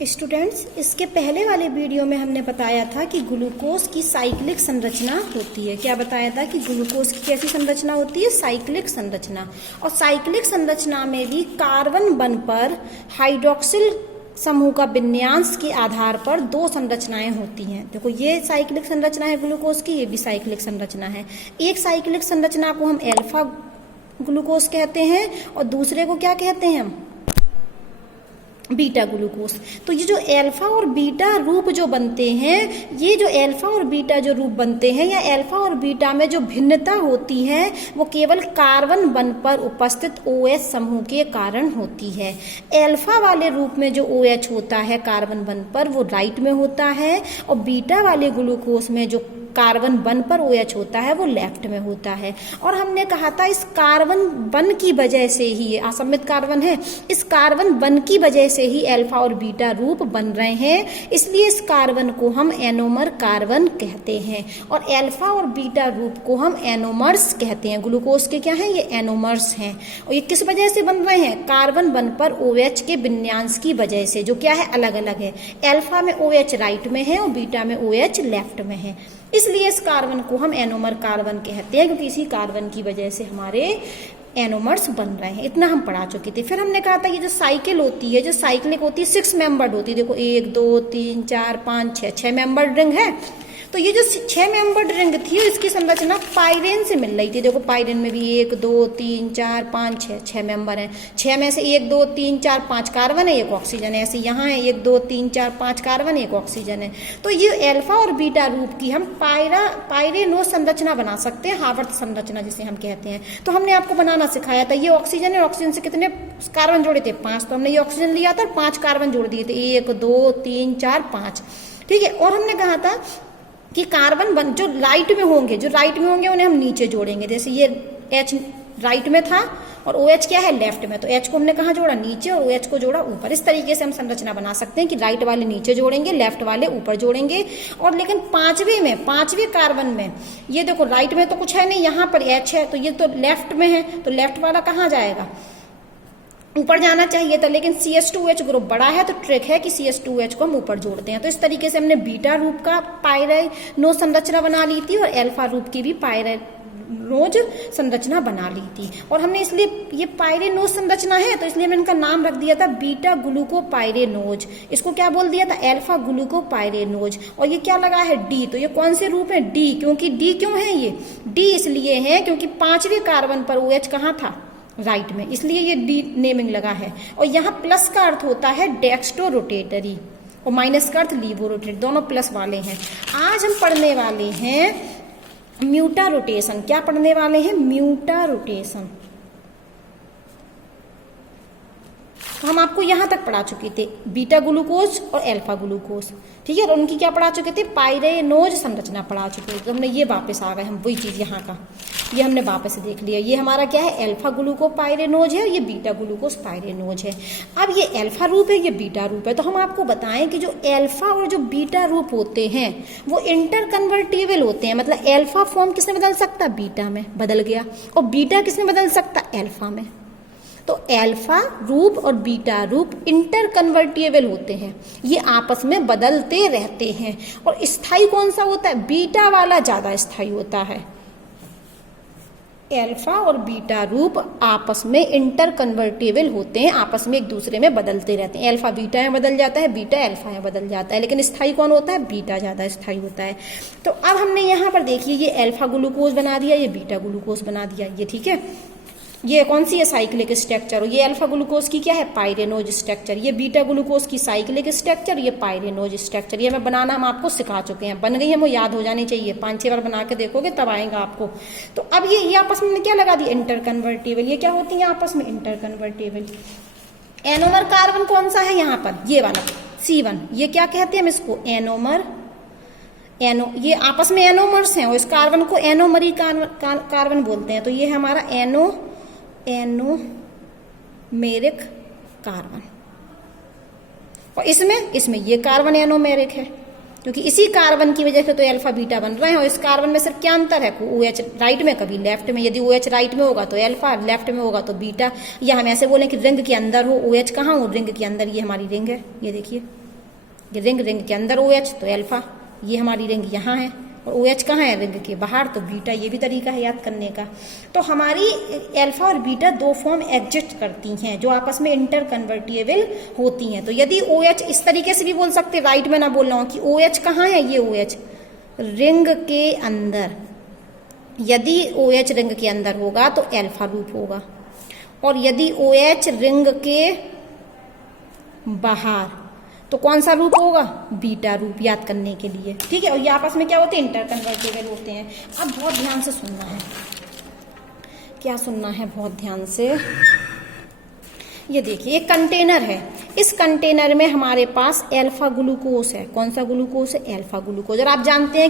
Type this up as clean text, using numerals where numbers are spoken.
Students, इसके पहले वाले वीडियो में हमने बताया था कि ग्लूकोज की साइक्लिक संरचना होती है। क्या बताया था कि ग्लूकोज की कैसी संरचना होती है? साइक्लिक संरचना। और साइक्लिक संरचना में भी कार्बन बन पर हाइड्रोक्सिल समूह का विन्यास के आधार पर दो संरचनाएं होती हैं। देखो, ये साइक्लिक संरचना है ग्लूकोज की, ये भी साइक्लिक संरचना है। एक साइक्लिक संरचना को हम अल्फा ग्लूकोज कहते हैं और दूसरे को क्या कहते हैं हम? Beta glucose. तो ये जो अल्फा और बीटा रूप जो बनते हैं, ये जो अल्फा और बीटा जो रूप बनते हैं या अल्फा और बीटा में जो भिन्नता होती है वो केवल कार्बन बन पर उपस्थित OH समूह के कारण होती है। अल्फा वाले रूप में जो OH होता है कार्बन बन पर वो राइट में होता है और बीटा वाले ग्लूकोज में जो कार्बन बन पर OH होता है वो लेफ्ट में होता है। और हमने कहा था इस कार्बन बन की वजह से ही, ये असमित कार्बन है, इस कार्बन बन की वजह से ही अल्फा और बीटा रूप बन रहे हैं, इसलिए इस कार्बन को हम एनोमर कार्बन कहते हैं और अल्फा और बीटा रूप को हम एनोमर्स कहते हैं। ग्लूकोज के क्या हैं? ये एनोमर्स हैं। और ये किस वजह से बन रहे हैं? कार्बन बन पर OH के विन्यास की वजह से, जो क्या है? अलग अलग है। अल्फा में OH राइट में है और बीटा में OH लेफ्ट में है, इसलिए इस कार्बन को हम एनोमर कार्बन कहते हैं, क्योंकि इसी कार्बन की वजह से हमारे एनोमर्स बन रहे हैं। इतना हम पढ़ा चुके थे। फिर हमने कहा था ये जो साइकिल होती है, जो साइक्लिक होती है, 6 मेंबर्ड होती है। देखो 1 2 3 4 5 6 मेंबर्ड रिंग है। तो ये जो 6 मेंबर्ड रिंग थी इसकी संरचना पाइरेन से मिल रही थी। देखो पाइरेन में भी 1 2 3 4 5 6 मेंबर हैं। 6 में से 1 2 3 4 5 कार्बन है, एक ऑक्सीजन है। ऐसे यहाँ है 1 2 3 4 5 कार्बन, एक ऑक्सीजन है। तो ये अल्फा और बीटा रूप की हम पाइरेनो संरचना बना सकते हैं, हार्वर्थ संरचना जिसे हम कहते हैं। तो हमने आपको बनाना सिखाया था। ये ऑक्सीजन है, ऑक्सीजन से कितने कार्बन जोड़े थे? 5। तो हमने ये ऑक्सीजन लिया था, 5 कार्बन जोड़ दिए थे, 1 2 3 4 5। ठीक है। और हमने कहा था कि कार्बन बन जो राइट में होंगे, उन्हें हम नीचे जोड़ेंगे। जैसे ये H राइट में था और OH क्या है? लेफ्ट में। तो H को हमने कहाँ जोड़ा? नीचे, और OH को जोड़ा ऊपर। इस तरीके से हम संरचना बना सकते हैं कि राइट वाले नीचे जोड़ेंगे, लेफ्ट वाले ऊपर जोड़ेंगे। और लेकिन पांचवें कार्बन में ये देखो राइट में तो कुछ है नहीं, यहाँ पर H है, तो ये तो लेफ्ट में है, तो लेफ्ट वाला कहाँ जाएगा? ऊपर जाना चाहिए था। लेकिन CH2H ग्रुप बड़ा है तो ट्रिक है कि CH2H को हम ऊपर जोड़ते हैं। तो इस तरीके से हमने बीटा रूप का पाइरेनो संरचना बना ली थी और अल्फा रूप की भी पाइरेनोज संरचना बना ली थी। और हमने इसलिए ये पाइरेनोज संरचना है तो इसलिए हमने इनका नाम रख दिया था बीटा ग्लूकोपाइरेनोज। इसको क्या बोल दिया था? Alpha glucopyranose. और ये क्या लगा है? D। तो ये कौन से रूप है? D। क्योंकि D क्यों है ये? D इसलिए है क्योंकि 5वें कार्बन पर OH कहाँ था? राइट में, इसलिए ये D नेमिंग लगा है। और यहाँ प्लस का अर्थ होता है डेक्स्ट्रो रोटेटरी और माइनस का अर्थ लीवो रोटेटरी, दोनों प्लस वाले हैं। आज हम पढ़ने वाले हैं म्यूटा रोटेशन। क्या पढ़ने वाले हैं? म्यूटा रोटेशन। तो हम आपको यहां तक पढ़ा चुके थे, बीटा ग्लूकोज और अल्फा ग्लूकोज। ठीक है। और उनकी क्या पढ़ा चुके थे? पाइरेनोज संरचना पढ़ा चुके थे। तो हमने ये वापस आ गए, हम वही चीज यहाँ का ये हमने वापस से देख लिया। ये हमारा क्या है? अल्फा ग्लूकोपाइरेनोज है और ये बीटा ग्लूकोज पाइरेनोज है। अब ये अल्फा रूप है, ये बीटा रूप है। तो हम आपको बताएं कि जो अल्फा और जो बीटा रूप होते हैं वो इंटर कन्वर्टेबल होते हैं। मतलब अल्फा फॉर्म किसमें बदल सकता? बीटा में बदल गया। और बीटा किसमें बदल सकता? अल्फा में। तो अल्फा रूप और बीटा रूप इंटर कन्वर्टेबल होते हैं, ये आपस में बदलते रहते हैं। और स्थायी कौन सा होता है? बीटा वाला ज्यादा स्थायी होता है। अल्फा और बीटा रूप आपस में इंटर कन्वर्टेबल होते हैं, आपस में एक दूसरे में बदलते रहते हैं। अल्फा बीटा में बदल जाता है, बीटा अल्फा में बदल जाता है, लेकिन स्थायी कौन होता है? बीटा ज्यादा स्थायी होता है। तो अब हमने यहाँ पर देखिए ये अल्फा ग्लूकोज बना दिया, ये बीटा ग्लूकोज बना दिया, ये ठीक है। ये कौन सी है? Cyclic structure. ये अल्फा ग्लूकोज की क्या है? पाइरेनोज स्ट्रक्चर। ये बीटा ग्लूकोज की साइक्लिक स्ट्रक्चर, ये पाइरेनोज स्ट्रक्चर। ये मैं बनाना हम आपको सिखा चुके हैं, बन गई है, वो याद हो जानी चाहिए। 5-6 बार बना के देखोगे तब आएगा आपको। तो अब ये आपस में क्या लगा दी? Inter convertible. ये क्या होती है आपस में? Inter convertible. एनोमर कार्बन कौन सा है यहाँ पर? ये वाला C1। ये क्या कहते हैं हम इसको? एनोमर। ये आपस में एनोमर्स हैं और इस कार्बन को एनोमरी कार्बन बोलते हैं। तो ये है हमारा एनोमेरिक कार्बन। और इसमें ये कार्बन एनोमेरिक है क्योंकि इसी कार्बन की वजह से तो अल्फा बीटा बन रहे हैं। और इस कार्बन में सिर्फ क्या अंतर है? OH राइट में, कभी लेफ्ट में। यदि OH राइट में होगा तो अल्फा, लेफ्ट में होगा तो बीटा। या हम ऐसे बोलें कि रिंग के अंदर हो, OH कहाँ हो? रिंग के अंदर। ये हमारी रिंग है, ये देखिए ये रिंग के अंदर OH तो अल्फा, ये हमारी रिंग यहाँ है और OH कहाँ है रिंग के बाहर तो बीटा। ये भी तरीका है याद करने का। तो हमारी अल्फा और बीटा दो फॉर्म एग्जिस्ट करती हैं जो आपस में इंटर कन्वर्टिएबल होती हैं। तो यदि OH इस तरीके से भी बोल सकते, राइट में ना बोल रहा हूँ कि OH कहाँ है, ये OH रिंग के अंदर, यदि OH रिंग के अंदर होगा तो अल्फा रूप होगा, और यदि OH रिंग के बाहर तो कौन सा रूप होगा, बीटा रूप, याद करने के लिए। ठीक है, और ये आपस में क्या होते हैं, इंटर कन्वर्टेबल होते हैं। अब बहुत ध्यान से सुनना है, क्या सुनना है, बहुत ध्यान से। ये देखिए एक कंटेनर है, इस कंटेनर में हमारे पास अल्फा ग्लूकोज है। कौन सा ग्लूकोज है, अल्फा ग्लूकोज। और आप जानते हैं